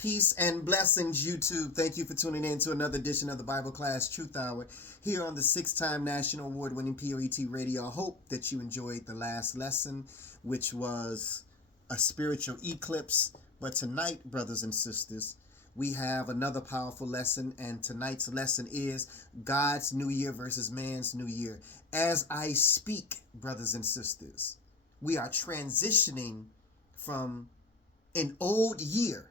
Peace and blessings, YouTube. Thank you for tuning in to another edition of the Bible Class Truth Hour here on the 6-time National Award-winning POET Radio. I hope that you enjoyed the last lesson, which was a spiritual eclipse. But tonight, brothers and sisters, we have another powerful lesson, and tonight's lesson is God's New Year versus man's New Year. As I speak, brothers and sisters, we are transitioning from an old year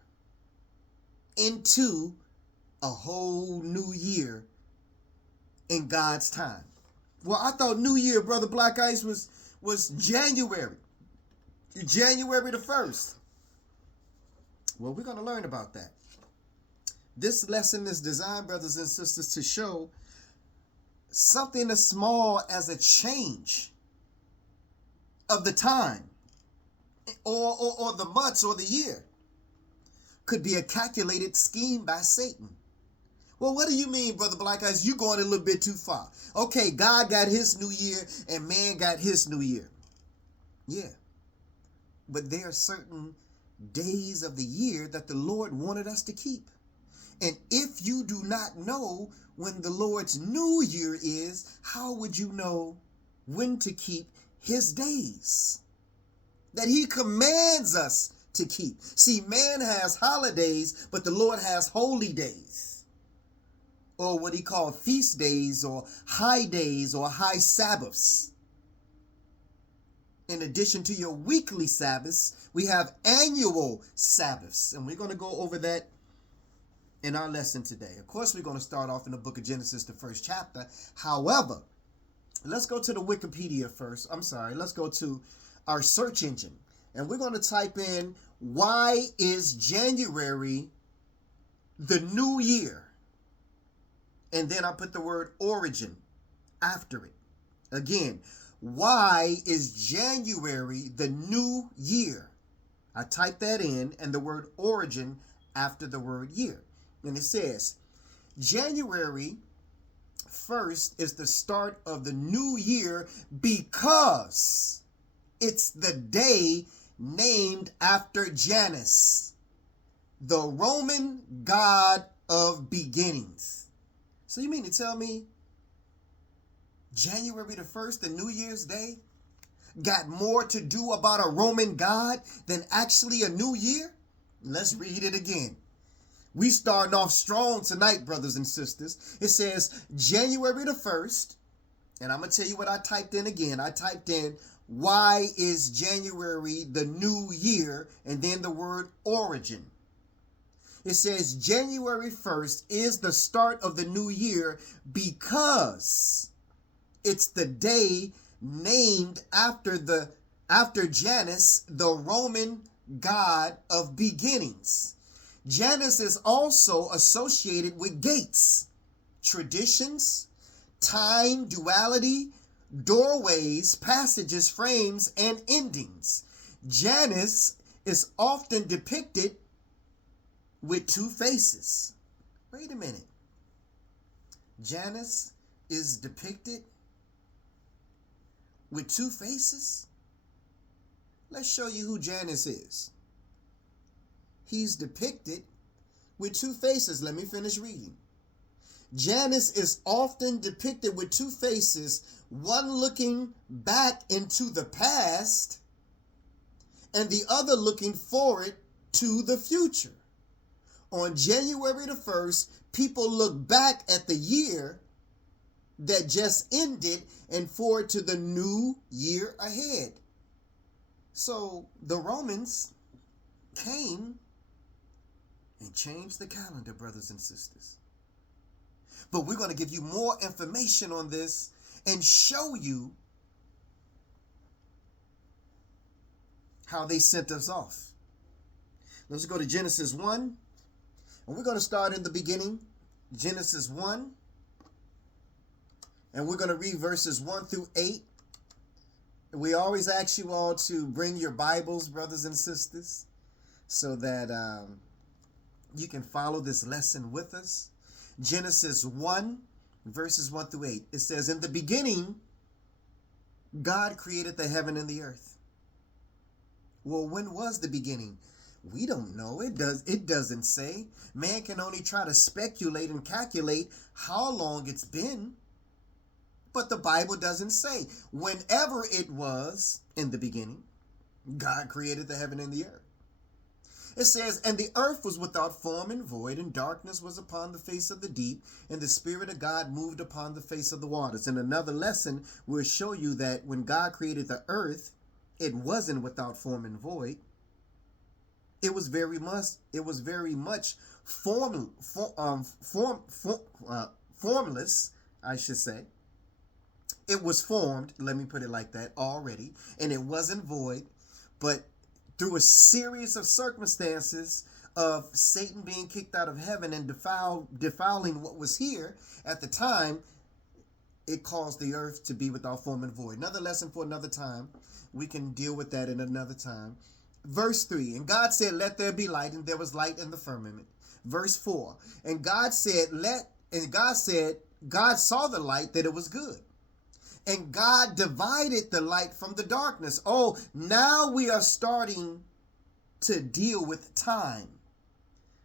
into a whole new year in God's time. Well, I thought New Year, Brother Black Ice, was January the 1st. Well, we're going to learn about that. This lesson is designed, brothers and sisters, to show something as small as a change of the time or the months or the year could be a calculated scheme by Satan. Well, what do you mean, Brother Black Eyes? You going a little bit too far. Okay, God got his new year and man got his new year. Yeah. But there are certain days of the year that the Lord wanted us to keep. And if you do not know when the Lord's new year is, how would you know when to keep his days that he commands us to keep? See, man has holidays, but the Lord has holy days, or what he called feast days or high Sabbaths. In addition to your weekly Sabbaths, we have annual Sabbaths, and we're going to go over that in our lesson today. Of course, we're going to start off in the book of Genesis, the first chapter. However, let's go to the Wikipedia first. Let's go to our search engine. And we're going to type in, why is January the new year? And then I put the word origin after it. Again, why is January the new year? I type that in and the word origin after the word year. And it says, January 1st is the start of the new year because it's the day named after Janus, the Roman god of beginnings. So you mean to tell me January the 1st, the New Year's Day, got more to do about a Roman god than actually a new year? Let's read it again. We starting off strong tonight, brothers and sisters. It says January the 1st, and I'm going to tell you what I typed in again. I typed in, why is January the new year? And then the word origin. It says January 1st is the start of the new year because it's the day named after Janus, the Roman god of beginnings. Janus is also associated with gates, traditions, time, duality, doorways, passages, frames, and endings. Janus is often depicted with two faces. Wait a minute. Janus is depicted with two faces? Let's show you who Janus is. He's depicted with two faces. Let me finish reading. Janus is often depicted with two faces, one looking back into the past and the other looking forward to the future. On January the 1st, people look back at the year that just ended and forward to the new year ahead. So the Romans came and changed the calendar, brothers and sisters. But we're going to give you more information on this and show you how they sent us off. Let's go to Genesis 1. And we're going to start in the beginning. Genesis 1. And we're going to read verses 1 through 8. We always ask you all to bring your Bibles, brothers and sisters, so that you can follow this lesson with us. Genesis 1, verses 1 through 8. It says, in the beginning, God created the heaven and the earth. Well, when was the beginning? We don't know. It doesn't say. Man can only try to speculate and calculate how long it's been. But the Bible doesn't say. Whenever it was in the beginning, God created the heaven and the earth. It says, and the earth was without form and void, and darkness was upon the face of the deep, and the Spirit of God moved upon the face of the waters. In another lesson, we'll show you that when God created the earth, it wasn't without form and void. It was very much formless, I should say. It was formed, let me put it like that, already, and it wasn't void, but through a series of circumstances of Satan being kicked out of heaven and defiling what was here at the time, it caused the earth to be without form and void. Another lesson for another time. We can deal with that in another time. Verse 3, and God said, let there be light, and there was light in the firmament. Verse 4, and God said, God saw the light that it was good. And God divided the light from the darkness. Oh, now we are starting to deal with time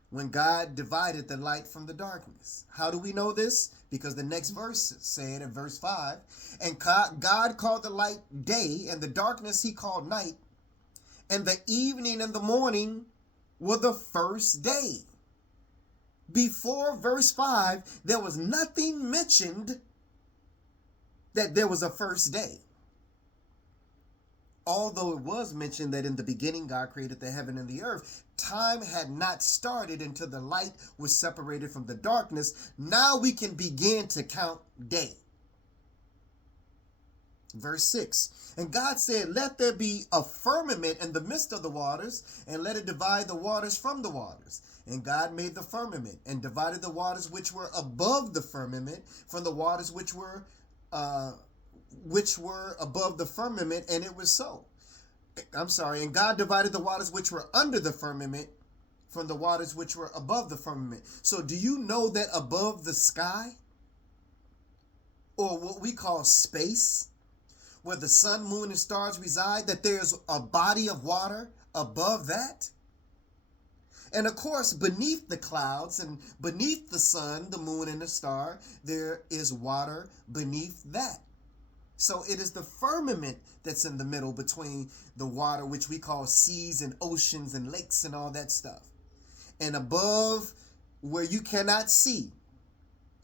when God divided the light from the darkness. How do we know this? Because the next verse said in verse 5, and God called the light day, and the darkness he called night, and the evening and the morning were the first day. Before verse 5, there was nothing mentioned that there was a first day. Although it was mentioned that in the beginning God created the heaven and the earth, time had not started until the light was separated from the darkness. Now we can begin to count day. Verse 6, and God said, let there be a firmament in the midst of the waters, and let it divide the waters from the waters. And God made the firmament, and divided the waters which were above the firmament from the waters which were above the firmament, and it was so. And God divided the waters which were under the firmament from the waters which were above the firmament. So do you know that above the sky, or what we call space, where the sun, moon, and stars reside, that there's a body of water above that? And of course, beneath the clouds and beneath the sun, the moon, and the star, there is water beneath that. So it is the firmament that's in the middle between the water, which we call seas and oceans and lakes and all that stuff. And above, where you cannot see,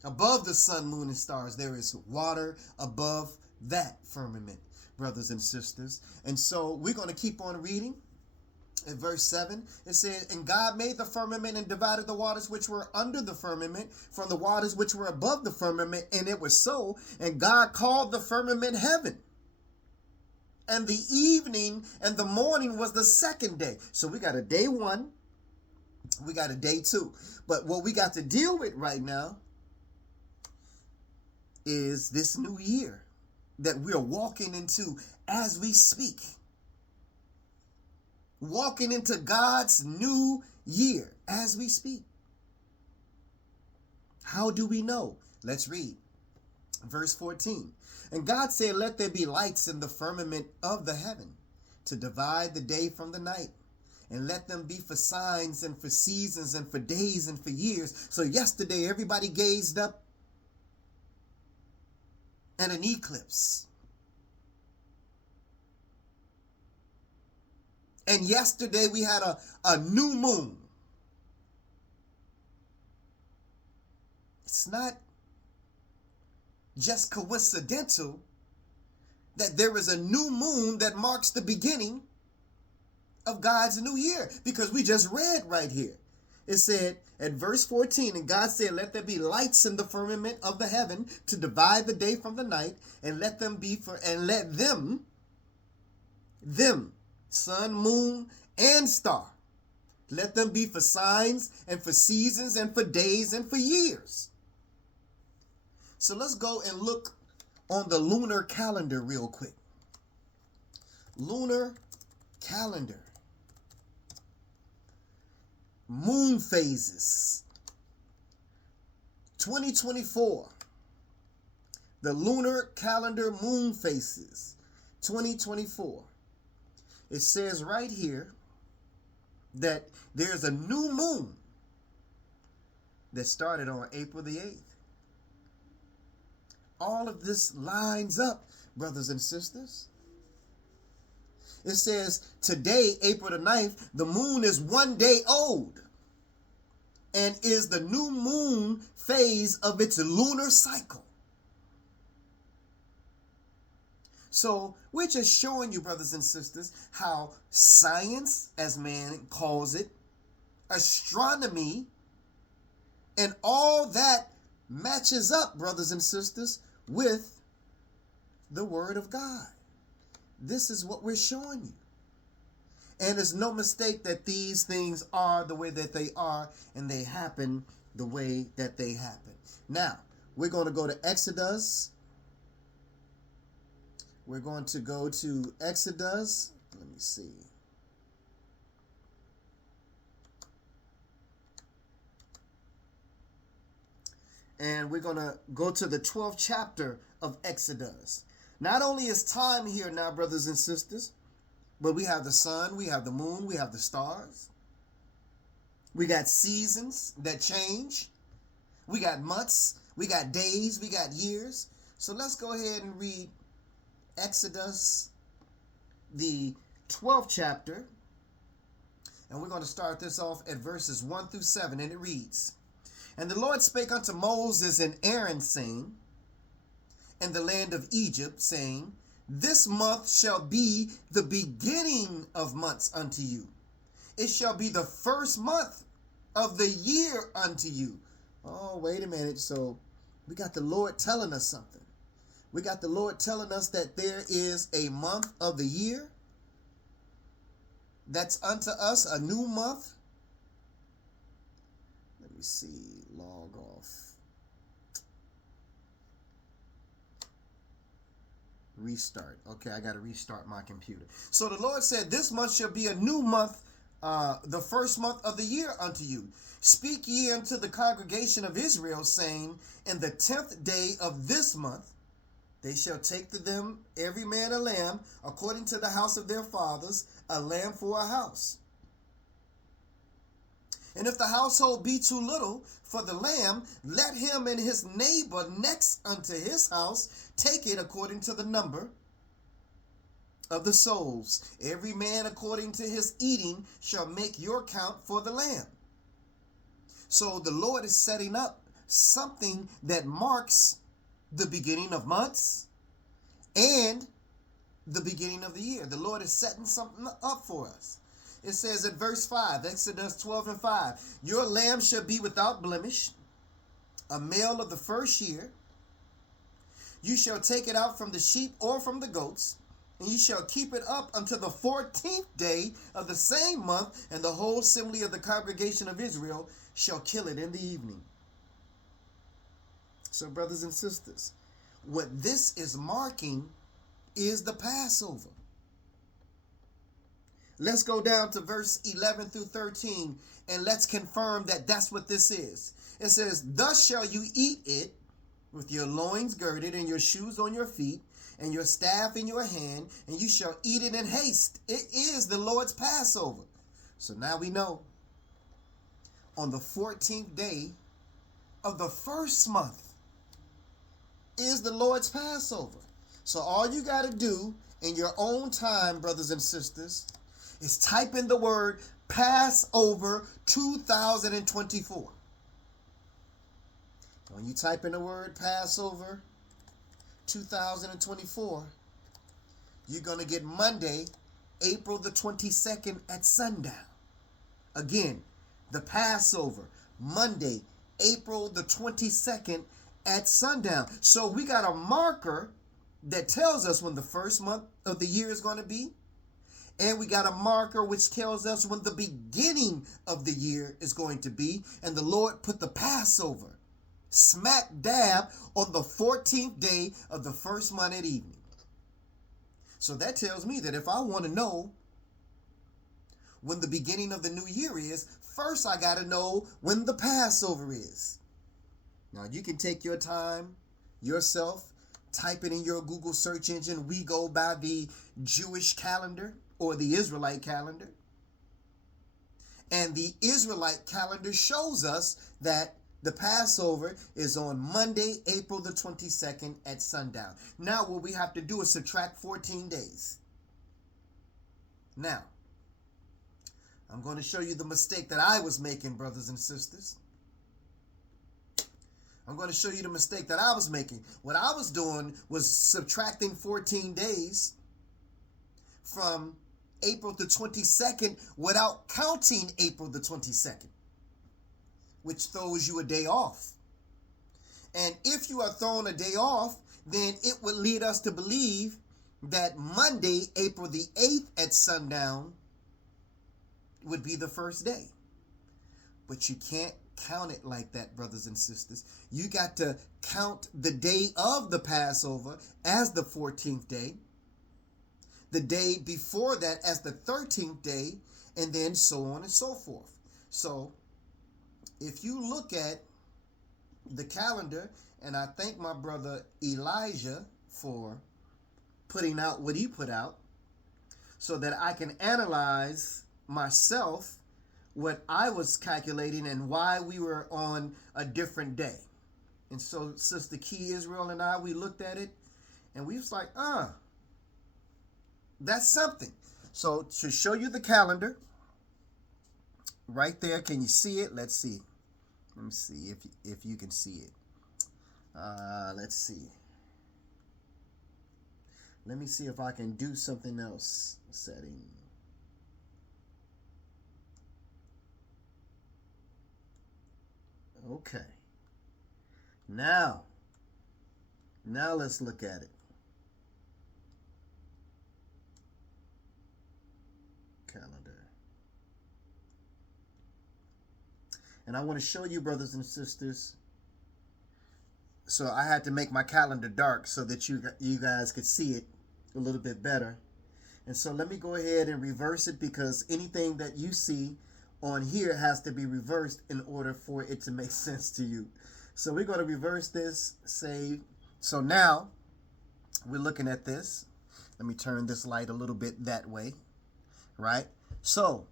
above the sun, moon, and stars, there is water above that firmament, brothers and sisters. And so we're going to keep on reading. In verse 7, it says, and God made the firmament and divided the waters which were under the firmament from the waters which were above the firmament, and it was so. And God called the firmament heaven. And the evening and the morning was the second day. So we got a day 1, we got a day 2. But what we got to deal with right now is this new year that we're walking into as we speak. Walking into God's new year as we speak. How do we know? Let's read. Verse 14. And God said, let there be lights in the firmament of the heaven to divide the day from the night, and let them be for signs and for seasons and for days and for years. So yesterday everybody gazed up at an eclipse. And yesterday we had a new moon. It's not just coincidental that there is a new moon that marks the beginning of God's new year, because we just read right here. It said at verse 14, and God said, let there be lights in the firmament of the heaven to divide the day from the night, and let them be sun, moon, and star. Let them be for signs and for seasons and for days and for years. So let's go and look on the lunar calendar real quick. Lunar calendar. Moon phases. 2024. The lunar calendar moon phases. 2024. It says right here that there's a new moon that started on April the 8th. All of this lines up, brothers and sisters. It says today, April the 9th, the moon is 1 day old and is the new moon phase of its lunar cycle. So we're just showing you, brothers and sisters, how science, as man calls it, astronomy, and all that matches up, brothers and sisters, with the Word of God. This is what we're showing you. And it's no mistake that these things are the way that they are, and they happen the way that they happen. Now, we're going to go to Exodus. We're going to go to Exodus. Let me see. And we're going to go to the 12th chapter of Exodus. Not only is time here now, brothers and sisters, but we have the sun, we have the moon, we have the stars. We got seasons that change. We got months, we got days, we got years. So let's go ahead and read Exodus, the 12th chapter. And we're going to start this off at verses 1 through 7, and it reads, And the Lord spake unto Moses and Aaron, saying, in the land of Egypt, saying, This month shall be the beginning of months unto you. It shall be the first month of the year unto you. Oh, wait a minute. So we got the Lord telling us something. We got the Lord telling us that there is a month of the year that's unto us, a new month. Let me see, log off. Restart. Okay, I got to restart my computer. So the Lord said, This month shall be a new month, the first month of the year unto you. Speak ye unto the congregation of Israel, saying, In the 10th day of this month, they shall take to them every man a lamb, according to the house of their fathers, a lamb for a house. And if the household be too little for the lamb, let him and his neighbor next unto his house take it according to the number of the souls. Every man according to his eating shall make your count for the lamb. So the Lord is setting up something that marks the beginning of months and the beginning of the year. The Lord is setting something up for us. It says in verse 5, Exodus 12 and 5, Your lamb shall be without blemish, a male of the first year. You shall take it out from the sheep or from the goats, and you shall keep it up until the 14th day of the same month, and the whole assembly of the congregation of Israel shall kill it in the evening. So, brothers and sisters, what this is marking is the Passover. Let's go down to verse 11 through 13, and let's confirm that that's what this is. It says, Thus shall you eat it with your loins girded and your shoes on your feet and your staff in your hand, and you shall eat it in haste. It is the Lord's Passover. So now we know on the 14th day of the first month is the Lord's Passover. So all you got to do in your own time, brothers and sisters, is type in the word Passover 2024. When you type in the word Passover 2024, you're going to get Monday, April the 22nd at sundown. Again, the Passover, Monday, April the 22nd at sundown. So we got a marker that tells us when the first month of the year is going to be. And we got a marker which tells us when the beginning of the year is going to be. And the Lord put the Passover smack dab on the 14th day of the first month at evening. So that tells me that if I want to know when the beginning of the new year is, first I got to know when the Passover is. Now you can take your time yourself, type it in your Google search engine. We go by the Jewish calendar or the Israelite calendar. And the Israelite calendar shows us that the Passover is on Monday, April the 22nd at sundown. Now what we have to do is subtract 14 days. Now, I'm going to show you the mistake that I was making, brothers and sisters. I'm going to show you the mistake that I was making. What I was doing was subtracting 14 days from April the 22nd without counting April the 22nd, which throws you a day off. And if you are thrown a day off, then it would lead us to believe that Monday, April the 8th at sundown would be the first day. But you can't count it like that, brothers and sisters. You got to count the day of the Passover as the 14th day, the day before that as the 13th day, and then so on and so forth. So if you look at the calendar, and I thank my brother Elijah for putting out what he put out so that I can analyze myself what I was calculating and why we were on a different day. And so Sister Key Israel and I, we looked at it and we was like, that's something. So to show you the calendar right there, can you see it? Let's see. Let me see if you can see it. Let's see. Let me see if I can do something else. Setting. Okay. Now let's look at it. Calendar. And I want to show you, brothers and sisters. So I had to make my calendar dark so that you guys could see it a little bit better. And so let me go ahead and reverse it, because anything that you see on here has to be reversed in order for it to make sense to you. So we're going to reverse this, save. So now we're looking at this. Let me turn this light a little bit that way, right? So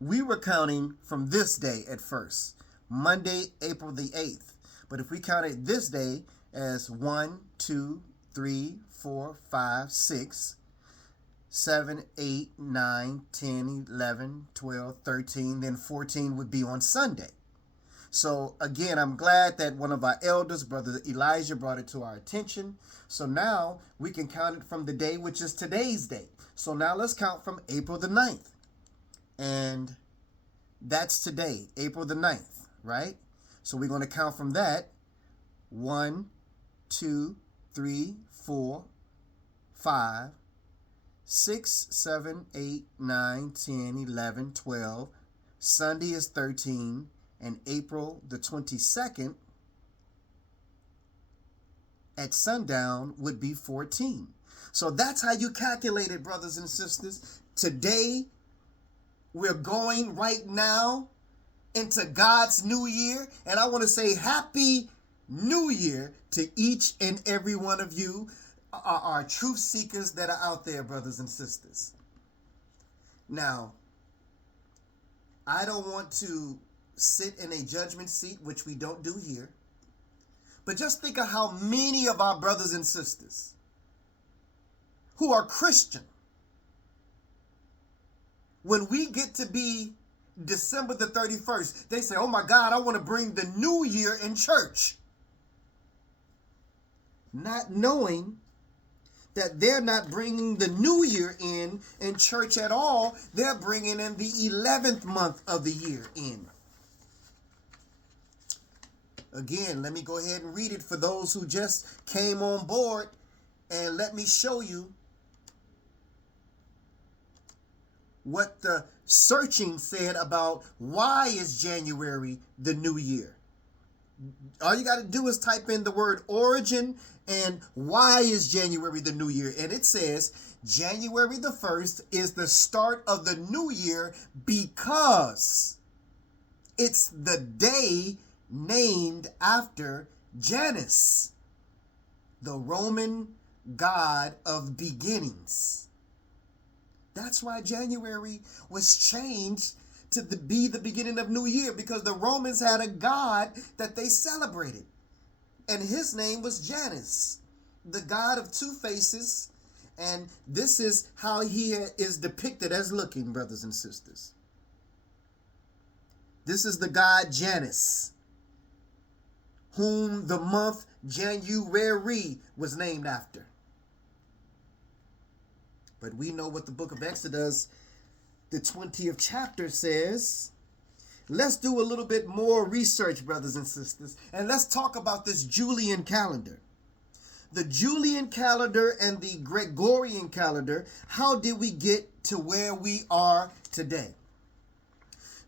we were counting from this day at first, Monday, April the 8th. But if we counted this day as 1, 2, 3, 4, 5, 6, 7, 8, 9, 10, 11, 12, 13, then 14 would be on Sunday. So again, I'm glad that one of our elders, Brother Elijah, brought it to our attention. So now we can count it from the day, which is today's date. So now let's count from April the 9th. And that's today, April the 9th, right? So we're going to count from that. 1, 2, 3, 4, 5, 6, 7, 8, 9, 10, 11, 12. Sunday is 13. And April the 22nd at sundown would be 14. So that's how you calculate it, brothers and sisters. Today, we're going right now into God's new year. And I want to say Happy New Year to each and every one of you, our truth seekers that are out there, brothers and sisters. Now, I don't want to sit in a judgment seat, which we don't do here. But just think of how many of our brothers and sisters who are Christian, when we get to be December the 31st, they say, oh my God, I want to bring the new year in church. Not knowing that they're not bringing the new year in church at all. They're bringing in the 11th month of the year in. Again, let me go ahead and read it for those who just came on board, and let me show you what the searching said about why is January the new year. All you got to do is type in the word origin and why is January the new year. And it says January the 1st is the start of the new year because it's the day named after Janus, the Roman god of beginnings. That's why January was changed to be the beginning of New Year, because the Romans had a god that they celebrated. And his name was Janus, the god of two faces. And this is how he is depicted as looking, brothers and sisters. This is the god Janus, whom the month January was named after. But we know what the book of Exodus, the 20th chapter, says. Let's do a little bit more research, brothers and sisters, and let's talk about this Julian calendar. The Julian calendar and the Gregorian calendar, how did we get to where we are today?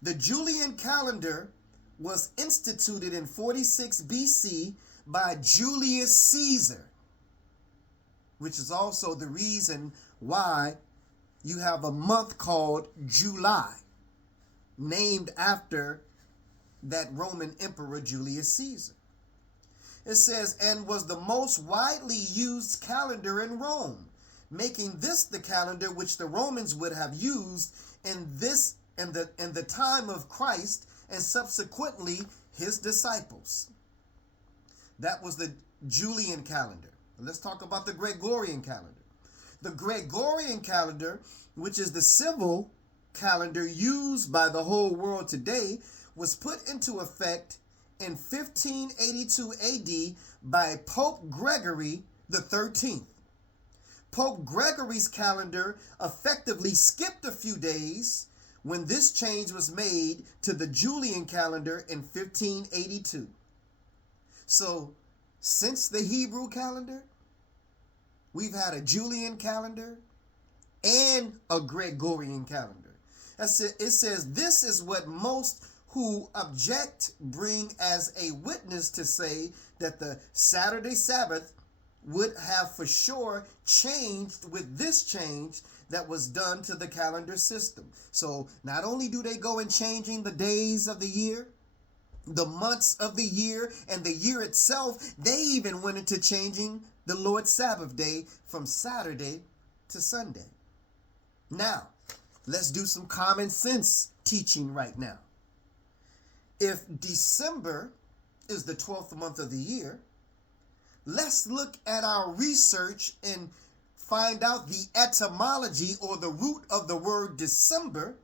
The Julian calendar was instituted in 46 BC by Julius Caesar, which is also the reason why you have a month called July, named after that Roman emperor Julius Caesar. It says, and was the most widely used calendar in Rome, making this the calendar which the Romans would have used in the time of Christ and subsequently his disciples. That was the Julian calendar. Let's talk about the Gregorian calendar. The Gregorian calendar, which is the civil calendar used by the whole world today, was put into effect in 1582 AD by Pope Gregory the 13th. Pope Gregory's calendar effectively skipped a few days when this change was made to the Julian calendar in 1582. So, since the Hebrew calendar, we've had a Julian calendar and a Gregorian calendar. It says, this is what most who object bring as a witness to say that the Saturday Sabbath would have for sure changed with this change that was done to the calendar system. So not only do they go in changing the days of the year, the months of the year, and the year itself, they even went into changing the Lord's Sabbath day from Saturday to Sunday. Now, let's do some common sense teaching right now. If December is the 12th month of the year, let's look at our research and find out the etymology or the root of the word December,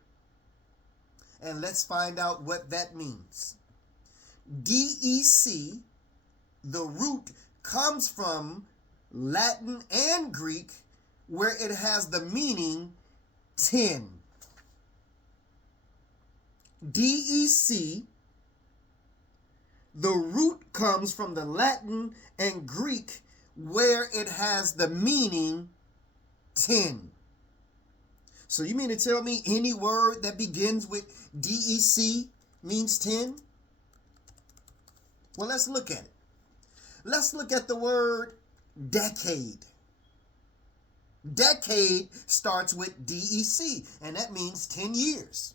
and let's find out what that means. DEC, the root, comes from Latin and Greek, where it has the meaning 10. DEC, the root comes from the Latin and Greek, where it has the meaning 10. So you mean to tell me any word that begins with DEC means 10? Well, let's look at it. Let's look at the word decade. Decade starts with DEC, and that means 10 years.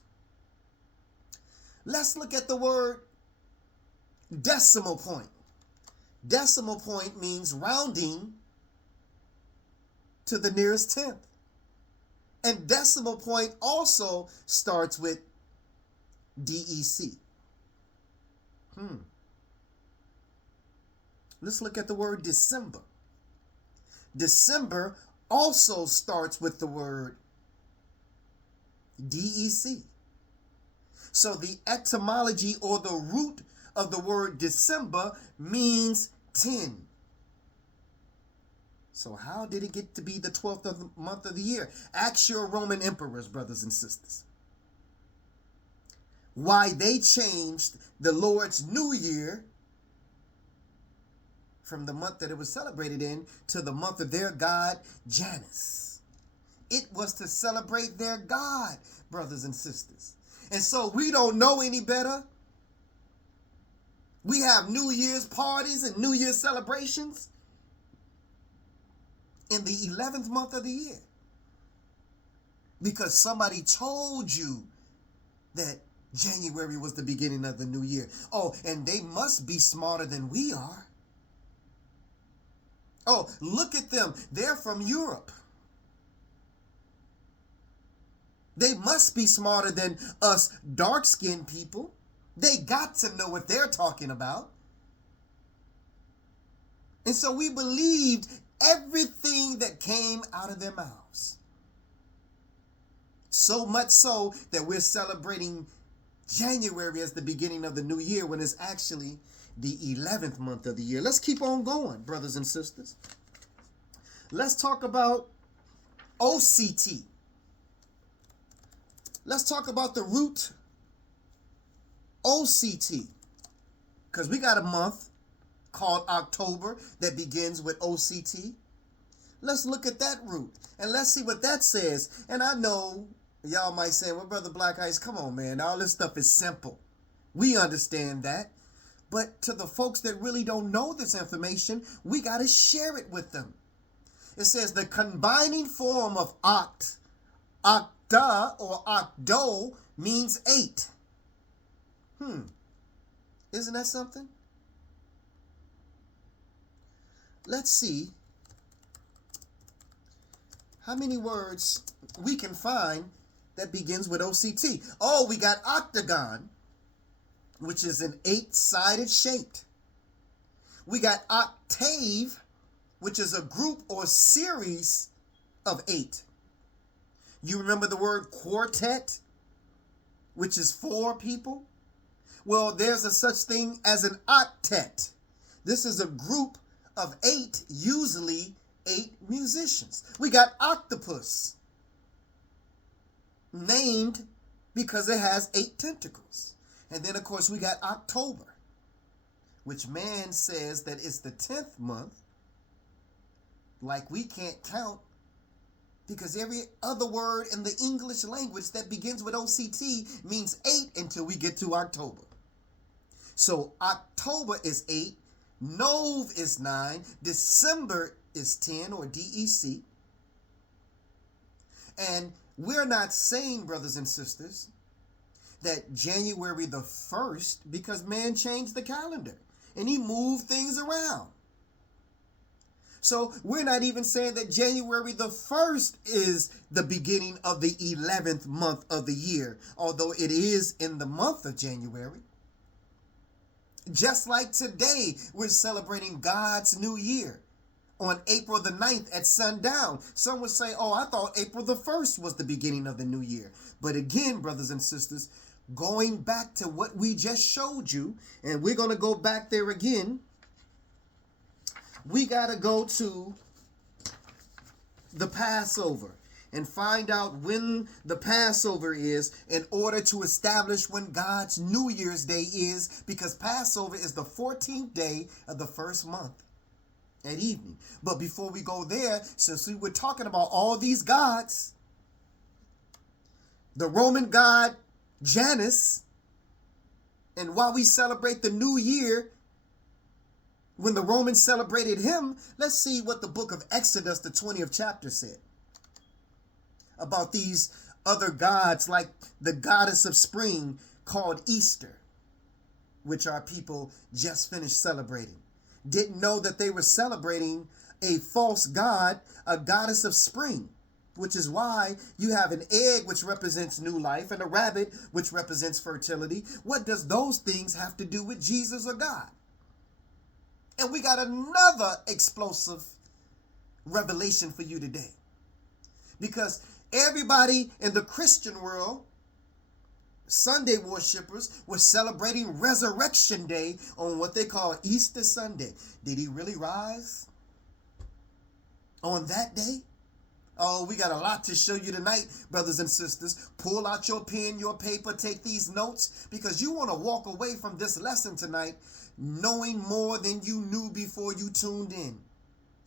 Let's look at the word decimal point. Decimal point means rounding to the nearest tenth. And decimal point also starts with DEC. Let's look at the word December. December also starts with the word DEC. So the etymology or the root of the word December means 10. So how did it get to be the 12th of the month of the year? Ask your Roman emperors, brothers and sisters, why they changed the Lord's New Year from the month that it was celebrated in to the month of their god, Janus. It was to celebrate their God, brothers and sisters. And so we don't know any better. We have New Year's parties and New Year's celebrations in the 11th month of the year, because somebody told you that January was the beginning of the new year. Oh, and they must be smarter than we are. Oh, look at them. They're from Europe. They must be smarter than us dark-skinned people. They got to know what they're talking about. And so we believed everything that came out of their mouths. So much so that we're celebrating January as the beginning of the new year when it's actually the 11th month of the year. Let's keep on going, brothers and sisters. Let's talk about OCT. Let's talk about the root OCT, because we got a month called October that begins with OCT. Let's look at that root and let's see what that says. And I know y'all might say, well, Brother Black Ice, come on, man. All this stuff is simple. We understand that. But to the folks that really don't know this information, we got to share it with them. It says the combining form of octa or octo means 8. Isn't that something? Let's see how many words we can find that begins with OCT. Oh, we got octagon, which is an 8-sided shape. We got octave, which is a group or series of 8. You remember the word quartet, which is 4 people? Well, there's a such thing as an octet. This is a group of 8, usually 8 musicians. We got octopus, named because it has 8 tentacles. And then, of course, we got October, which man says that it's the 10th month. Like we can't count, because every other word in the English language that begins with OCT means 8 until we get to October. So October is 8, Nov is 9, December is 10, or DEC. And we're not saying, brothers and sisters, that January the 1st, because man changed the calendar and he moved things around. So we're not even saying that January the 1st is the beginning of the 11th month of the year, although it is in the month of January. Just like today, we're celebrating God's New Year on April the 9th at sundown. Some would say, oh, I thought April the 1st was the beginning of the new year. But again, brothers and sisters, going back to what we just showed you, and we're going to go back there again, we got to go to the Passover and find out when the Passover is in order to establish when God's New Year's Day is, because Passover is the 14th day of the first month at evening. But before we go there, since we were talking about all these gods, the Roman god Janus, and while we celebrate the new year, when the Romans celebrated him, let's see what the book of Exodus, the 20th chapter, said about these other gods, like the goddess of spring called Easter, which our people just finished celebrating. Didn't know that they were celebrating a false god, a goddess of spring, which is why you have an egg, which represents new life, and a rabbit, which represents fertility. What does those things have to do with Jesus or God? And we got another explosive revelation for you today, because everybody in the Christian world, Sunday worshipers, were celebrating Resurrection Day on what they call Easter Sunday. Did he really rise on that day? Oh, we got a lot to show you tonight, brothers and sisters. Pull out your pen, your paper, take these notes, because you want to walk away from this lesson tonight knowing more than you knew before you tuned in.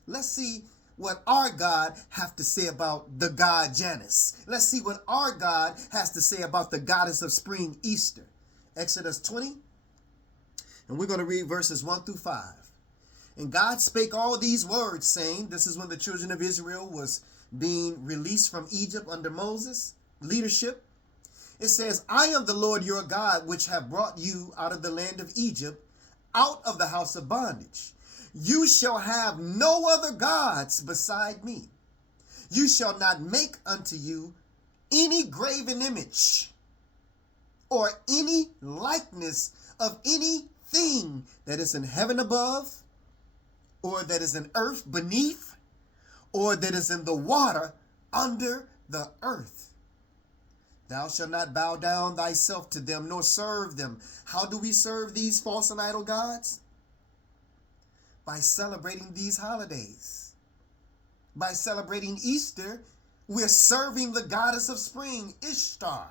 Let's see what our God have to say about the god Janus. Let's see what our God has to say about the goddess of spring, Easter. Exodus 20, and we're going to read verses 1 through 5. And God spake all these words, saying, this is when the children of Israel was being released from Egypt under Moses' leadership. It says, I am the Lord your God, which have brought you out of the land of Egypt, out of the house of bondage. You shall have no other gods beside me. You shall not make unto you any graven image or any likeness of anything that is in heaven above, or that is in earth beneath, or that is in the water under the earth. Thou shalt not bow down thyself to them, nor serve them. How do we serve these false and idol gods? By celebrating these holidays. By celebrating Easter, we're serving the goddess of spring, Ishtar.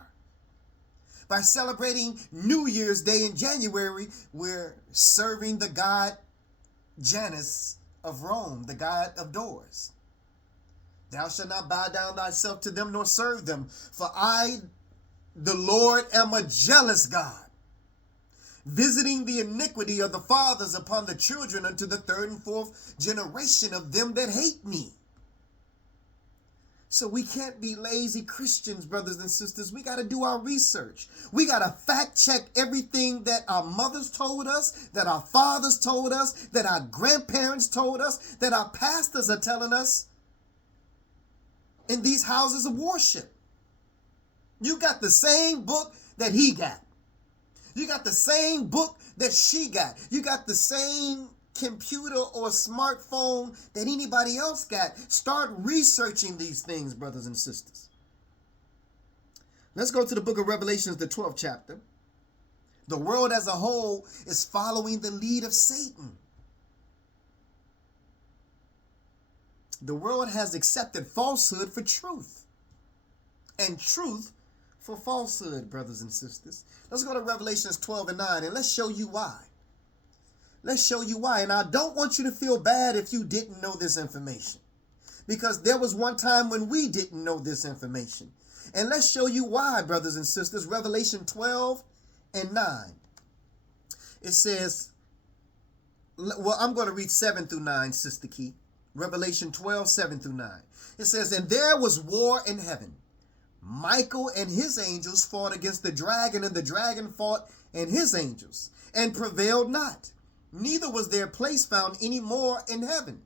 By celebrating New Year's Day in January, we're serving the god Janus of Rome, the god of doors. Thou shalt not bow down thyself to them, nor serve them. For I, the Lord, am a jealous God, visiting the iniquity of the fathers upon the children unto the third and fourth generation of them that hate me. So we can't be lazy Christians, brothers and sisters. We got to do our research. We got to fact check everything that our mothers told us, that our fathers told us, that our grandparents told us, that our pastors are telling us in these houses of worship. You got the same book that he got. You got the same book that she got. You got the same computer or smartphone that anybody else got. Start researching these things, brothers and sisters. Let's go to the book of Revelations, the 12th chapter. The world as a whole is following the lead of Satan. The world has accepted falsehood for truth, and truth for falsehood, brothers and sisters. Let's go to Revelations 12 and 9, and let's show you why. Let's show you why. And I don't want you to feel bad if you didn't know this information, because there was one time when we didn't know this information. And let's show you why, brothers and sisters. Revelation 12 and 9. It says, well, I'm going to read 7 through 9, Sister Key. Revelation 12, 7 through 9. It says, and there was war in heaven. Michael and his angels fought against the dragon, and the dragon fought and his angels, and prevailed not. Neither was their place found any more in heaven.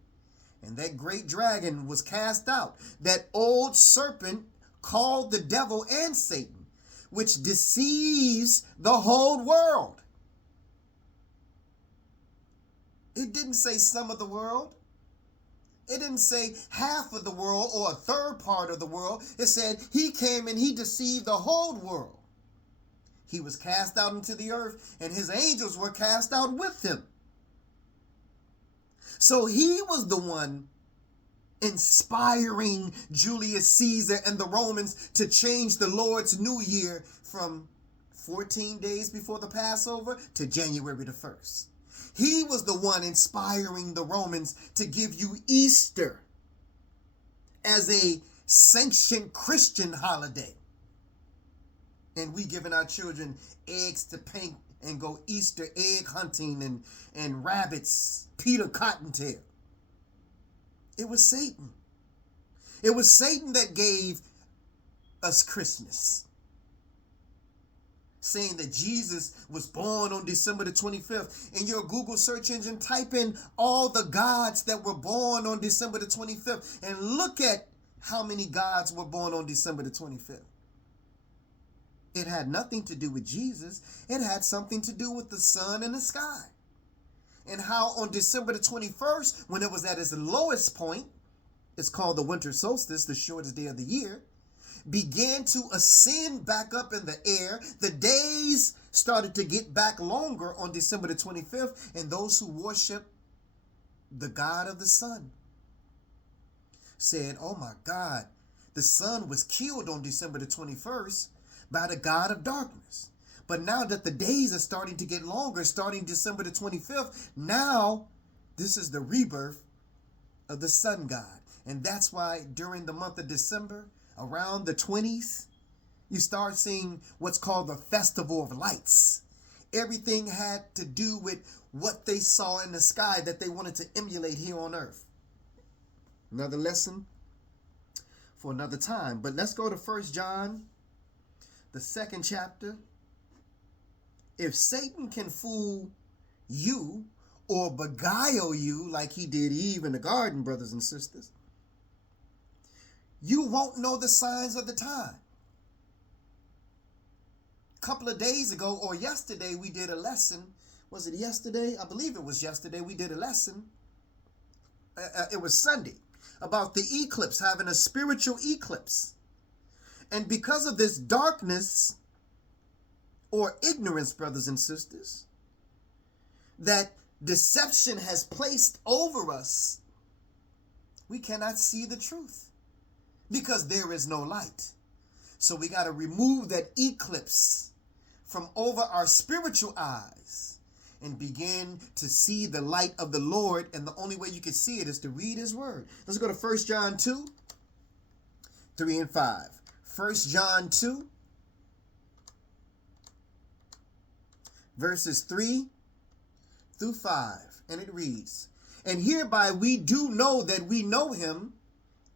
And that great dragon was cast out, that old serpent called the devil and Satan, which deceives the whole world. It didn't say some of the world. It didn't say half of the world or a third part of the world. It said he came and he deceived the whole world. He was cast out into the earth, and his angels were cast out with him. So he was the one inspiring Julius Caesar and the Romans to change the Lord's New Year from 14 days before the Passover to January the 1st. He was the one inspiring the Romans to give you Easter as a sanctioned Christian holiday. And we giving our children eggs to paint and go Easter egg hunting and rabbits, Peter Cottontail. It was Satan. It was Satan that gave us Christmas, saying that Jesus was born on December the 25th. In your Google search engine, type in all the gods that were born on December the 25th and look at how many gods were born on December the 25th. It had nothing to do with Jesus. It had something to do with the sun and the sky. And how on December the 21st, when it was at its lowest point, it's called the winter solstice, the shortest day of the year, began to ascend back up in the air. The days started to get back longer on December the 25th, and those who worship the God of the sun said, oh my God, the sun was killed on December the 21st by the God of darkness. But now that the days are starting to get longer, starting December the 25th, now this is the rebirth of the sun god. And that's why during the month of December, around the 20s, you start seeing what's called the Festival of Lights. Everything had to do with what they saw in the sky that they wanted to emulate here on earth. Another lesson for another time. But let's go to 1 John, the 2nd chapter. If Satan can fool you or beguile you like he did Eve in the garden, brothers and sisters, you won't know the signs of the time. couple of days ago or yesterday, we did a lesson. Was it yesterday? I believe it was yesterday. We did a lesson. It was Sunday, about the eclipse, having a spiritual eclipse. And because of this darkness or ignorance, brothers and sisters, that deception has placed over us, we cannot see the truth because there is no light. So we got to remove that eclipse from over our spiritual eyes and begin to see the light of the Lord. And the only way you can see it is to read his word. Let's go to 1 John 2, 3 and 5. 1 John 2, verses 3 through 5. And it reads, "And hereby we do know that we know him,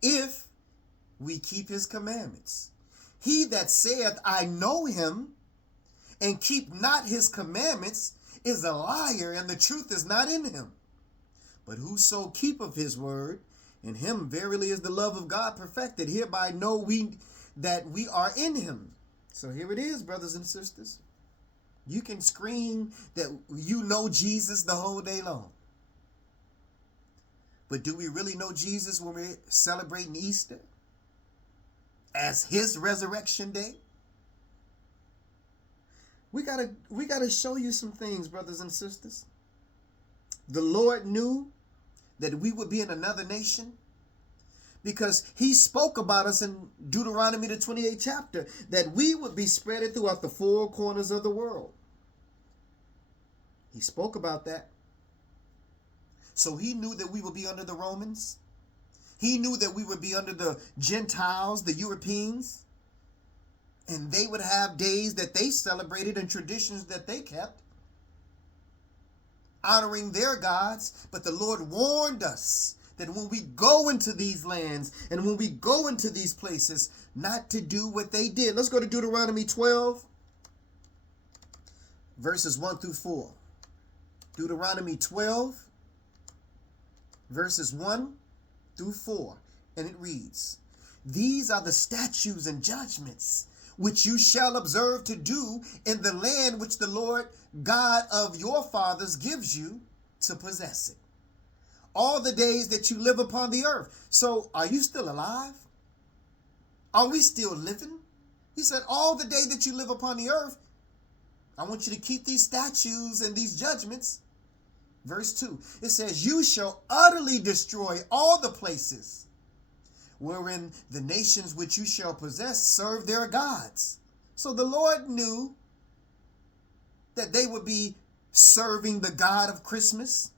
if we keep his commandments. He that saith, I know him, and keep not his commandments, is a liar, and the truth is not in him. But whoso keepeth his word, in him verily is the love of God perfected. Hereby know we that we are in him." So here it is, brothers and sisters. You can scream that you know Jesus the whole day long. But do we really know Jesus when we're celebrating Easter as his resurrection day? We gotta show you some things, brothers and sisters. The Lord knew that we would be in another nation because he spoke about us in Deuteronomy, the 28th chapter, that we would be spread throughout the four corners of the world. He spoke about that. So he knew that we would be under the Romans. He knew that we would be under the Gentiles, the Europeans. And they would have days that they celebrated and traditions that they kept, honoring their gods. But the Lord warned us that when we go into these lands and when we go into these places, not to do what they did. Let's go to Deuteronomy 12, verses 1 through 4. Deuteronomy 12, verses 1 through 4. And it reads, "These are the statutes and judgments which you shall observe to do in the land which the Lord God of your fathers gives you to possess it, all the days that you live upon the earth." So are you still alive? Are we still living? He said, all the day that you live upon the earth, I want you to keep these statutes and these judgments. Verse 2, it says, "You shall utterly destroy all the places wherein the nations which you shall possess serve their gods." So the Lord knew that they would be serving the God of Christmas,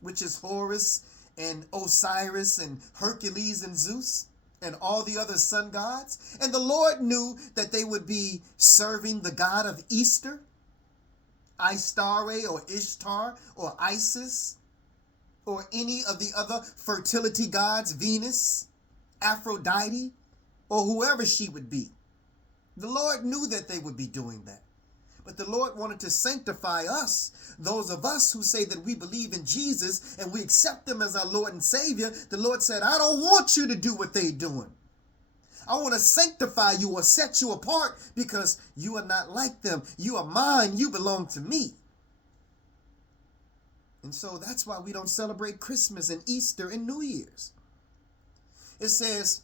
which is Horus and Osiris and Hercules and Zeus and all the other sun gods. And the Lord knew that they would be serving the God of Easter, Istare or Ishtar or Isis, or any of the other fertility gods, Venus, Aphrodite, or whoever she would be. The Lord knew that they would be doing that. But the Lord wanted to sanctify us, those of us who say that we believe in Jesus and we accept him as our Lord and Savior. The Lord said, I don't want you to do what they're doing. I want to sanctify you or set you apart because you are not like them. You are mine. You belong to me. And so that's why we don't celebrate Christmas and Easter and New Year's. It says,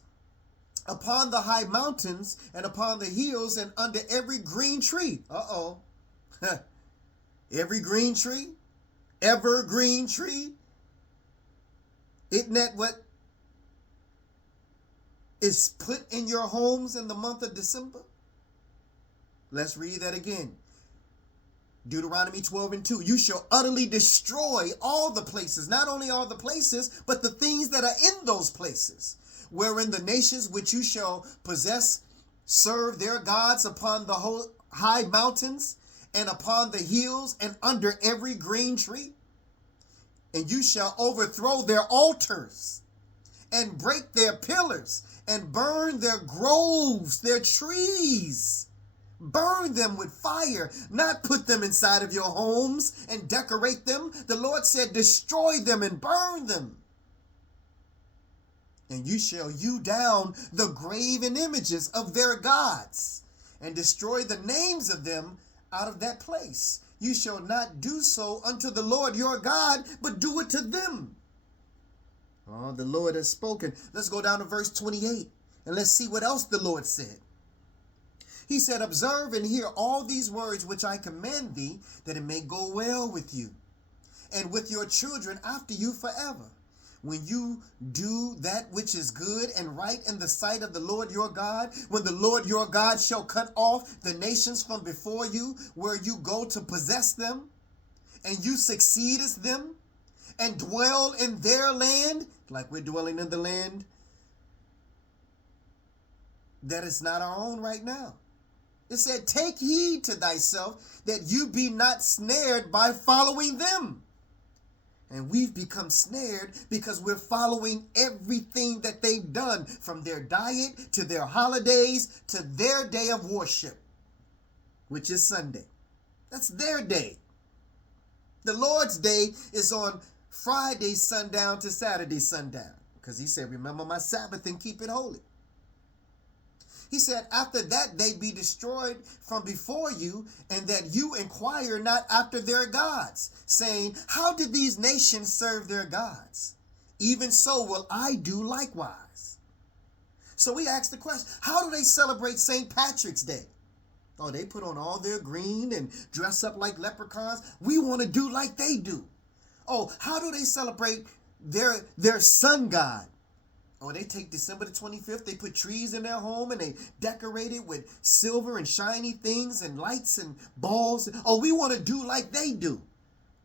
upon the high mountains and upon the hills and under every green tree. Every green tree, evergreen tree. Isn't that what is put in your homes in the month of December? Let's read that again. Deuteronomy 12 and 2. "You shall utterly destroy all the places," not only all the places, but the things that are in those places, "wherein the nations which you shall possess serve their gods upon the whole high mountains and upon the hills and under every green tree. And you shall overthrow their altars and break their pillars and burn their groves, their trees. Burn them with fire, not put them inside of your homes and decorate them." The Lord said, destroy them and burn them. "And you shall hew down the graven images of their gods and destroy the names of them out of that place. You shall not do so unto the Lord your God, but do it to them. Oh, the Lord has spoken. Let's go down to verse 28 and let's see what else the Lord said. He said, observe and hear all these words which I command thee, that it may go well with you and with your children after you forever. When you do that which is good and right in the sight of the Lord your God, when the Lord your God shall cut off the nations from before you, where you go to possess them, and you succeedest them, and dwell in their land, like we're dwelling in the land that is not our own right now. It said, take heed to thyself that you be not snared by following them. And we've become snared because we're following everything that they've done, from their diet to their holidays to their day of worship, which is Sunday. That's their day. The Lord's day is on Friday sundown to Saturday sundown, because he said, remember my Sabbath and keep it holy. He said, after that they be destroyed from before you, and that you inquire not after their gods, saying, how did these nations serve their gods? Even so will I do likewise. So we ask the question, how do they celebrate St. Patrick's Day? Oh, they put on all their green and dress up like leprechauns. We want to do like they do. Oh, how do they celebrate their sun god? Oh, they take December the 25th, they put trees in their home and they decorate it with silver and shiny things and lights and balls. Oh, we want to do like they do.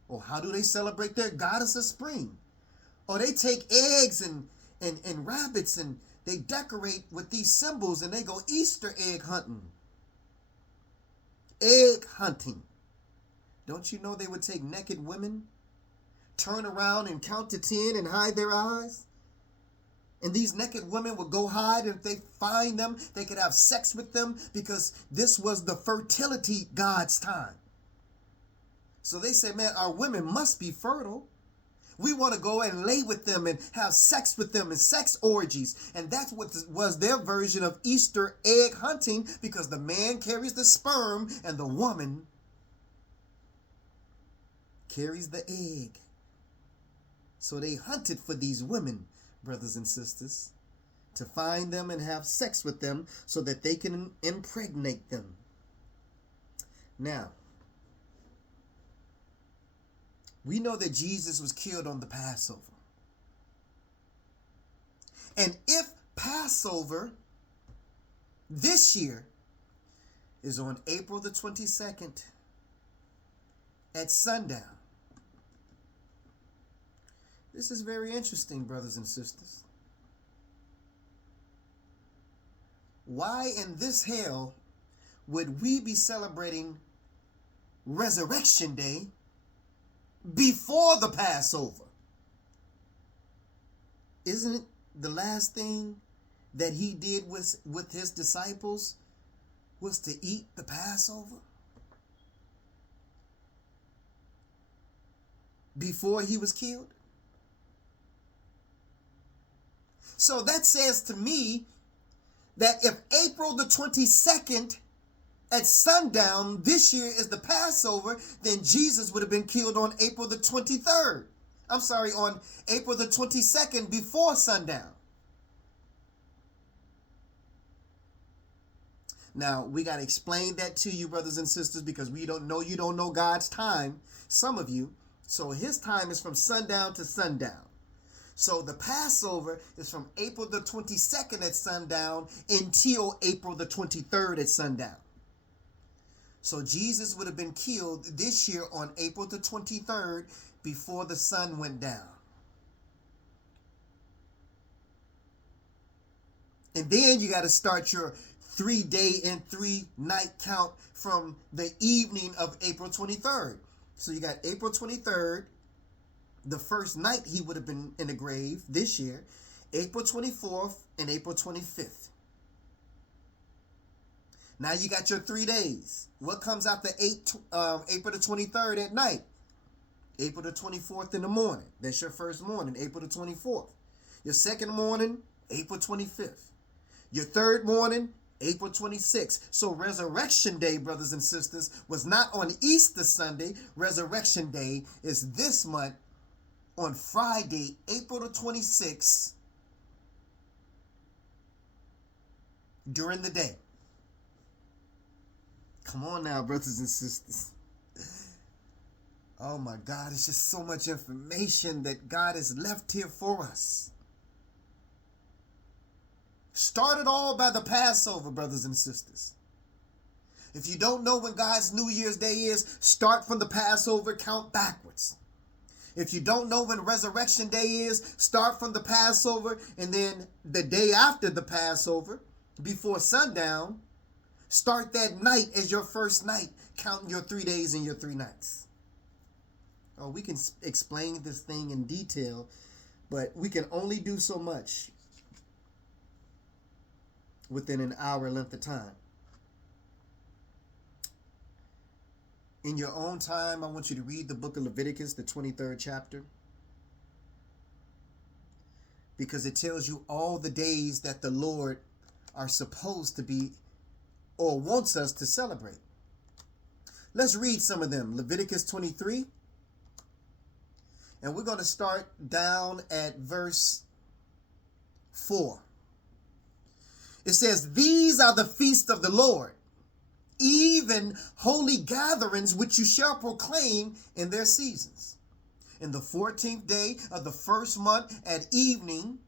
Oh, how do they celebrate their goddess of spring? Oh, they take eggs and rabbits and they decorate with these symbols and they go Easter egg hunting. Egg hunting. Don't you know they would take naked women, turn around and count to 10 and hide their eyes? And these naked women would go hide, and if they find them, they could have sex with them, because this was the fertility god's time. So they said, man, our women must be fertile. We want to go and lay with them and have sex with them and sex orgies. And that's what was their version of Easter egg hunting, because the man carries the sperm and the woman carries the egg. So they hunted for these women, brothers and sisters, to find them and have sex with them so that they can impregnate them. Now, we know that Jesus was killed on the Passover. And if Passover this year is on April the 22nd at sundown, this is very interesting, brothers and sisters. Why in this hell would we be celebrating Resurrection Day before the Passover? Isn't it the last thing that he did with his disciples was to eat the Passover? Before he was killed? So that says to me that if April the 22nd at sundown this year is the Passover, then Jesus would have been killed on April the 23rd. I'm sorry, on April the 22nd before sundown. Now, we got to explain that to you, brothers and sisters, because you don't know God's time, some of you. So his time is from sundown to sundown. So the Passover is from April the 22nd at sundown until April the 23rd at sundown. So Jesus would have been killed this year on April the 23rd before the sun went down. And then you got to start your 3-day and 3-night count from the evening of April 23rd. So you got April 23rd, the first night he would have been in the grave this year, April 24th and April 25th. Now you got your 3 days. What comes after April the 23rd at night? April the 24th in the morning. That's your first morning, April the 24th. Your second morning, April 25th. Your third morning, April 26th. So Resurrection Day, brothers and sisters, was not on Easter Sunday. Resurrection Day is this month on Friday, April the 26th, during the day. Come on now, brothers and sisters. Oh my God, it's just so much information that God has left here for us. Started all by the Passover, brothers and sisters. If you don't know when God's New Year's Day is, start from the Passover, count backwards. If you don't know when Resurrection Day is, start from the Passover, and then the day after the Passover, before sundown, start that night as your first night, counting your 3 days and your 3 nights. Oh, we can explain this thing in detail, but we can only do so much within an hour length of time. In your own time, I want you to read the book of Leviticus, the 23rd chapter, because it tells you all the days that the Lord are supposed to be or wants us to celebrate. Let's read some of them. Leviticus 23, and we're going to start down at verse 4. It says, "These are the feasts of the Lord, even holy gatherings which you shall proclaim in their seasons. In the 14th day of the first month at evening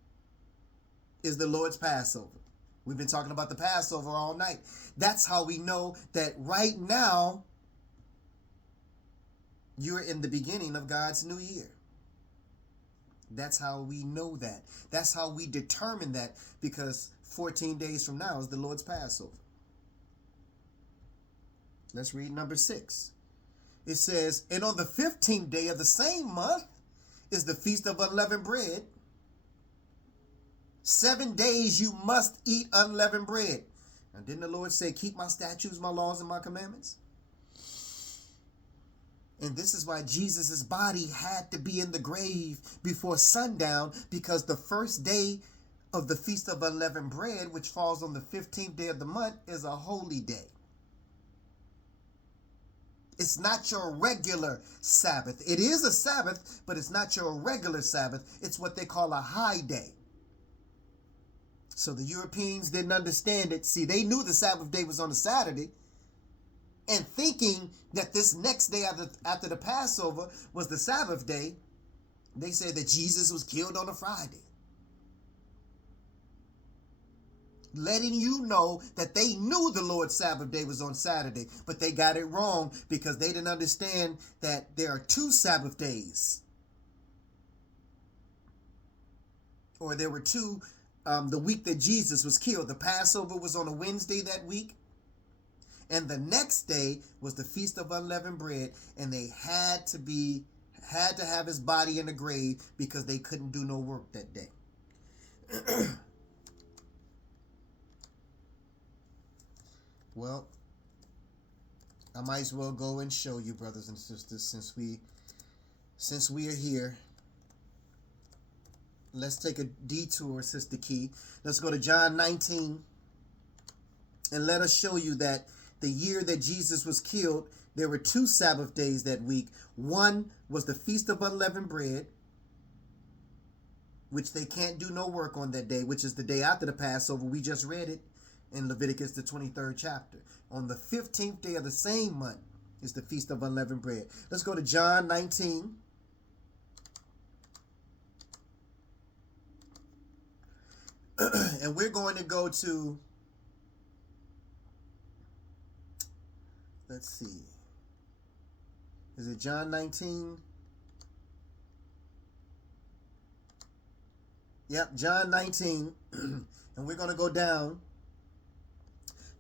is the Lord's Passover." We've been talking about the Passover all night. That's how we know that right now you're in the beginning of God's new year. That's how we know that. That's how we determine that, because 14 days from now is the Lord's Passover. Let's read number 6. It says, "And on the 15th day of the same month is the Feast of Unleavened Bread. 7 days you must eat unleavened bread." Now, didn't the Lord say, "Keep my statutes, my laws, and my commandments"? And this is why Jesus' body had to be in the grave before sundown, because the first day of the Feast of Unleavened Bread, which falls on the 15th day of the month, is a holy day. It's not your regular Sabbath. It is a Sabbath, but it's not your regular Sabbath. It's what they call a high day. So the Europeans didn't understand it. See, they knew the Sabbath day was on a Saturday, and thinking that this next day after the Passover was the Sabbath day, they said that Jesus was killed on a Friday. Letting you know that they knew the Lord's Sabbath day was on Saturday, but they got it wrong because they didn't understand that there are 2 Sabbath days. Or there were 2, the week that Jesus was killed. The Passover was on a Wednesday that week, and the next day was the Feast of Unleavened Bread, and they had to have his body in the grave because they couldn't do no work that day. Well, I might as well go and show you, brothers and sisters, since we are here. Let's take a detour, Sister Key. Let's go to John 19, and let us show you that the year that Jesus was killed, there were 2 Sabbath days that week. One was the Feast of Unleavened Bread, which they can't do no work on that day, which is the day after the Passover. We just read it in Leviticus, the 23rd chapter. On the 15th day of the same month is the Feast of Unleavened Bread. Let's go to John 19. And we're going to go to, let's see, is it John 19? Yep, John 19. And we're going to go down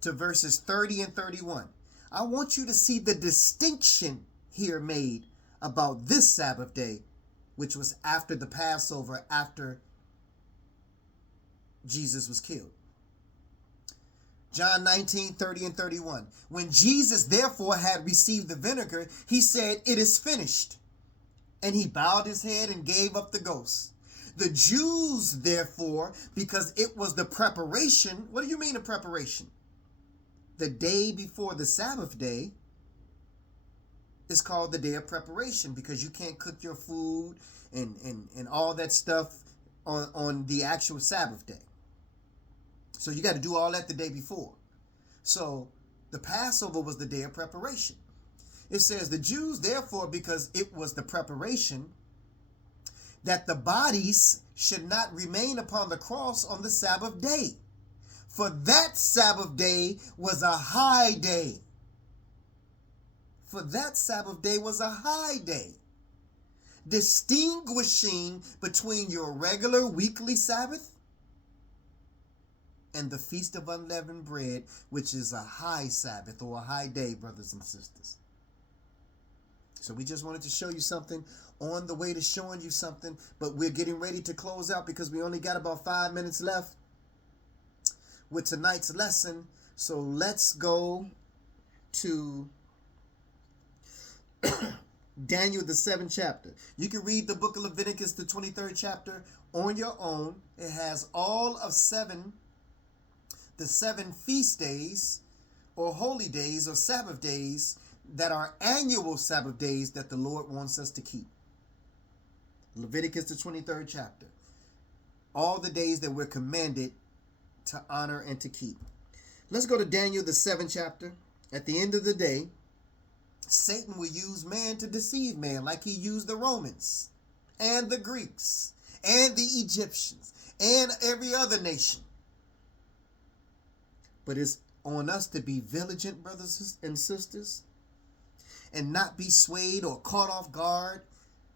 to verses 30 and 31. I want you to see the distinction here made about this Sabbath day, which was after the Passover, after Jesus was killed. John 19, 30 and 31. When Jesus therefore had received the vinegar, he said, "It is finished." And he bowed his head and gave up the ghost. The Jews, therefore, because it was the preparation. What do you mean the preparation? the day before the Sabbath day is called the day of preparation, because you can't cook your food and all that stuff on the actual Sabbath day. So you got to do all that the day before. So the Passover was the day of preparation. It says the Jews, therefore, because it was the preparation, that the bodies should not remain upon the cross on the Sabbath day. For that Sabbath day was a high day. For that Sabbath day was a high day, distinguishing between your regular weekly Sabbath and the Feast of Unleavened Bread, which is a high Sabbath or a high day, brothers and sisters. So we just wanted to show you something on the way to showing you something, but we're getting ready to close out because we only got about 5 minutes left with tonight's lesson. So let's go to Daniel, the 7th chapter. You can read the book of Leviticus, the 23rd chapter, on your own. It has all of the 7 feast days or holy days or Sabbath days that are annual Sabbath days that the Lord wants us to keep. Leviticus, the 23rd chapter. All the days that we're commanded to honor and to keep. Let's go to Daniel, the 7th chapter. At the end of the day, Satan will use man to deceive man, like he used the Romans and the Greeks and the Egyptians and every other nation. But it's on us to be vigilant, brothers and sisters, and not be swayed or caught off guard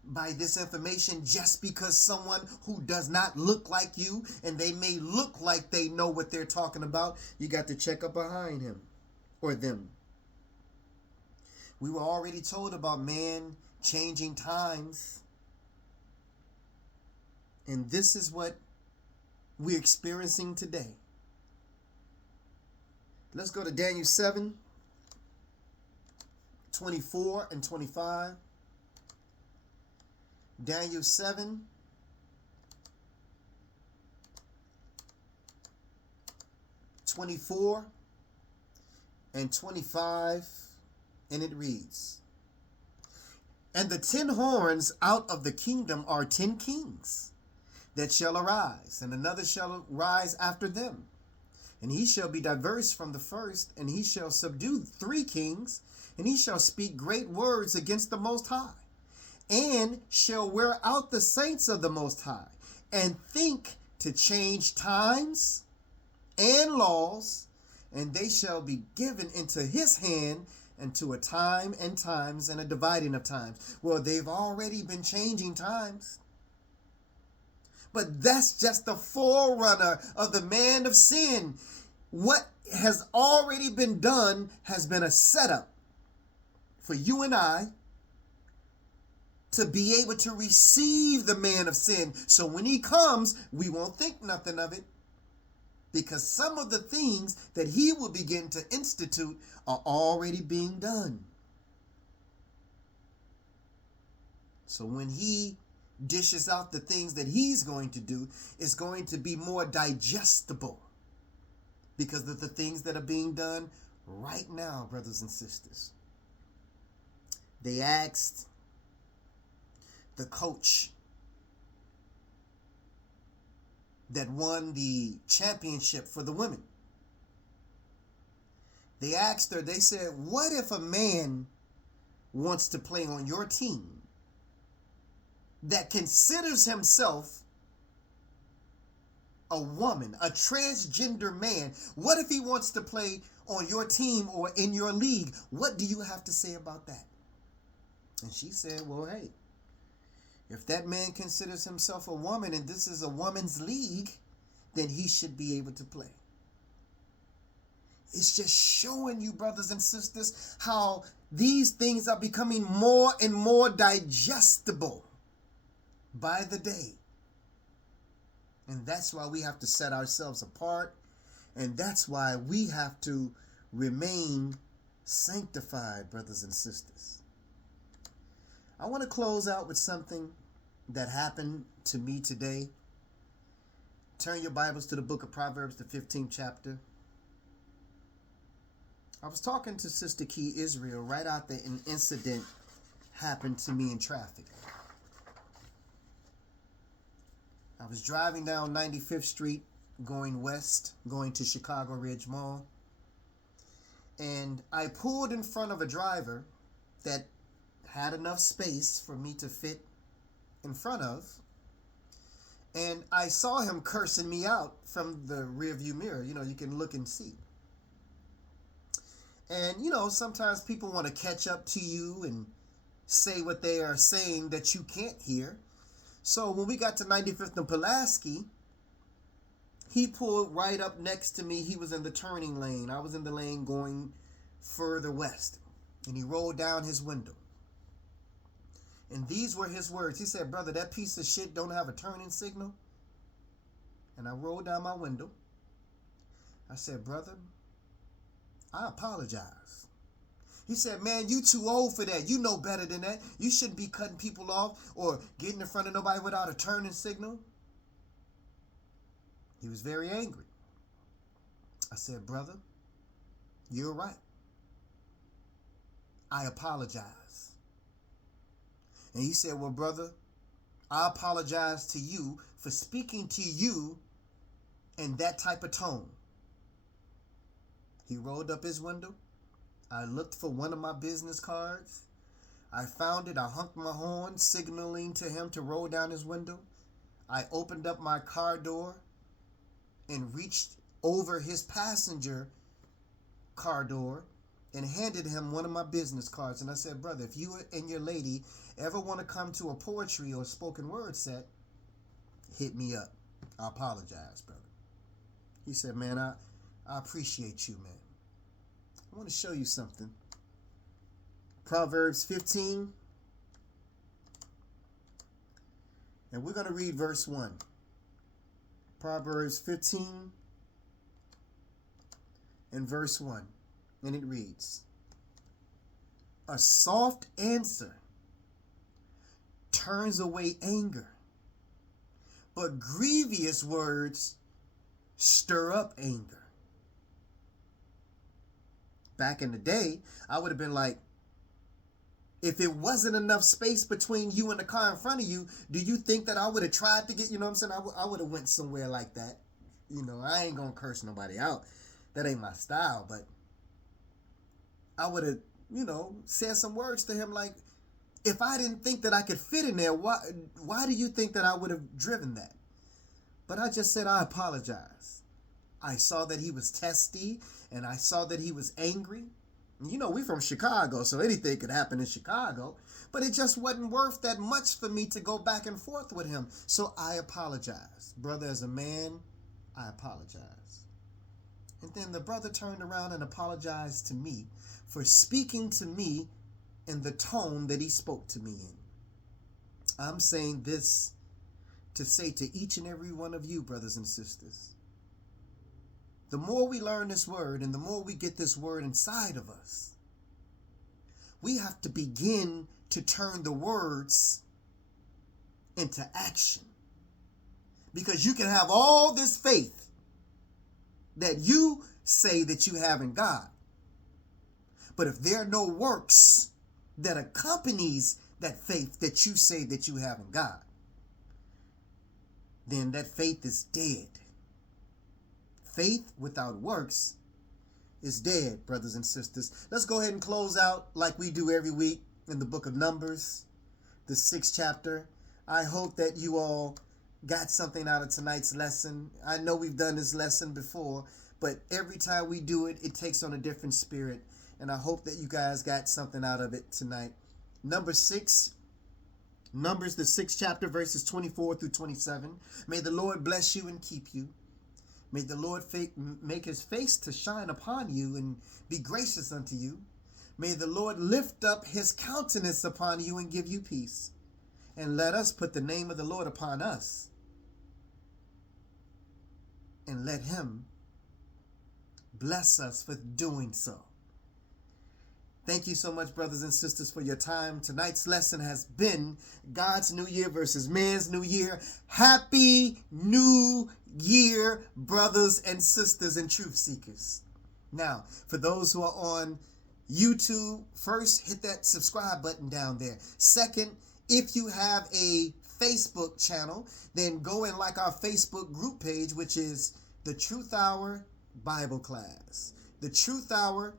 by this information just because someone who does not look like you, and they may look like they know what they're talking about, you got to check up behind him or them. We were already told about man changing times. And this is what we're experiencing today. Let's go to Daniel 7, 24 and 25. Daniel 7, 24 and 25. And it reads, and the 10 horns out of the kingdom are 10 kings that shall arise, and another shall rise after them. And he shall be diverse from the first, and he shall subdue 3 kings, and he shall speak great words against the Most High, and shall wear out the saints of the Most High, and think to change times and laws, and they shall be given into his hand, and to a time and times and a dividing of times. Well, they've already been changing times. But that's just the forerunner of the man of sin. What has already been done has been a setup for you and I to be able to receive the man of sin. So when he comes, we won't think nothing of it, because some of the things that he will begin to institute are already being done. So when he dishes out the things that he's going to do, it's going to be more digestible because of the things that are being done right now, brothers and sisters. They asked the coach that won the championship for the women. They asked her, they said, what if a man wants to play on your team that considers himself a woman, a transgender man? What if he wants to play on your team or in your league? What do you have to say about that? And she said, well, hey, if that man considers himself a woman and this is a woman's league, then he should be able to play. It's just showing you, brothers and sisters, how these things are becoming more and more digestible by the day. And that's why we have to set ourselves apart. And that's why we have to remain sanctified, brothers and sisters. I want to close out with something that happened to me today. Turn your Bibles to the book of Proverbs, the 15th chapter. I was talking to Sister Key Israel right after an incident happened to me in traffic. I was driving down 95th Street, going west, going to Chicago Ridge Mall. And I pulled in front of a driver that had enough space for me to fit in front of. And I saw him cursing me out from the rearview mirror. You know, you can look and see. And, you know, sometimes people want to catch up to you and say what they are saying that you can't hear. So when we got to 95th and Pulaski, he pulled right up next to me. He was in the turning lane. I was in the lane going further west. And he rolled down his window. And these were his words. He said, "Brother, that piece of shit don't have a turning signal." And I rolled down my window. I said, "Brother, I apologize." He said, "Man, you too old for that. You know better than that. You shouldn't be cutting people off or getting in front of nobody without a turning signal." He was very angry. I said, "Brother, you're right. I apologize." And he said, "Well, brother, I apologize to you for speaking to you in that type of tone." He rolled up his window. I looked for one of my business cards. I found it. I honked my horn, signaling to him to roll down his window. I opened up my car door and reached over his passenger car door and handed him one of my business cards. And I said, "Brother, if you and your lady ever want to come to a poetry or spoken word set, hit me up. I apologize, brother." He said, "Man, I appreciate you, man. I want to show you something." Proverbs 15. And we're going to read verse 1. Proverbs 15 and verse 1. And it reads, "A soft answer turns away anger, but grievous words stir up anger." Back in the day, I would have been like, if it wasn't enough space between you and the car in front of you, do you think that I would have tried to get, you know what I'm saying? I would have went somewhere like that. You know, I ain't going to curse nobody out. That ain't my style, but I would have, you know, said some words to him like, if I didn't think that I could fit in there, why do you think that I would have driven that? But I just said, "I apologize." I saw that he was testy, and I saw that he was angry. You know, we from Chicago, so anything could happen in Chicago. But it just wasn't worth that much for me to go back and forth with him. So I apologize. Brother, as a man, I apologize. And then the brother turned around and apologized to me for speaking to me in the tone that he spoke to me in. I'm saying this to say to each and every one of you, brothers and sisters, the more we learn this word and the more we get this word inside of us, we have to begin to turn the words into action. Because you can have all this faith that you say that you have in God, but if there are no works that accompanies that faith that you say that you have in God, then that faith is dead. Faith without works is dead, brothers and sisters. Let's go ahead and close out like we do every week in the book of Numbers, the 6th chapter. I hope that you all got something out of tonight's lesson. I know we've done this lesson before, but every time we do it, it takes on a different spirit. And I hope that you guys got something out of it tonight. Numbers, the 6th chapter, verses 24 through 27. May the Lord bless you and keep you. May the Lord make his face to shine upon you and be gracious unto you. May the Lord lift up his countenance upon you and give you peace. And let us put the name of the Lord upon us. And let him bless us for doing so. Thank you so much, brothers and sisters, for your time. Tonight's lesson has been God's New Year versus man's New Year. Happy New Year, brothers and sisters and truth seekers. Now, for those who are on YouTube, first hit that subscribe button down there. Second, if you have a Facebook channel, then go and like our Facebook group page, which is the Truth Hour Bible Class. The Truth Hour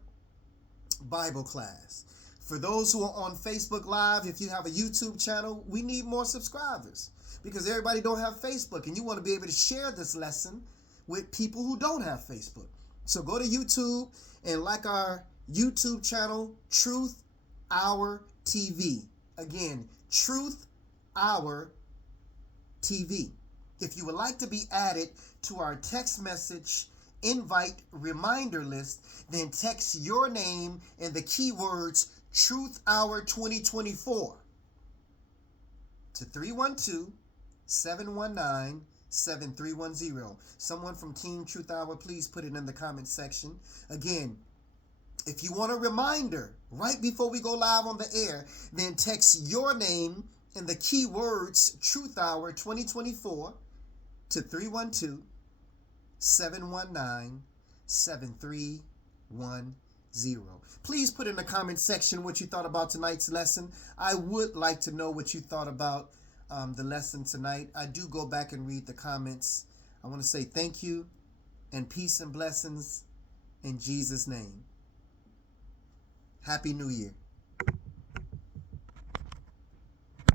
Bible Class. For those who are on Facebook Live, if you have a YouTube channel, we need more subscribers because everybody don't have Facebook, and you want to be able to share this lesson with people who don't have Facebook. So go to YouTube and like our YouTube channel, Truth Hour TV. Again, Truth Hour TV. If you would like to be added to our text message invite reminder list, then text your name and the keywords Truth Hour 2024 to 312-719-7310. Someone from Team Truth Hour, please put it in the comment section. Again, if you want a reminder right before we go live on the air, then text your name and the keywords Truth Hour 2024 to 312-719-7310. Please put in the comment section what you thought about tonight's lesson. I would like to know what you thought about the lesson tonight. I do go back and read the comments. I want to say thank you and peace and blessings in Jesus' name. Happy New Year.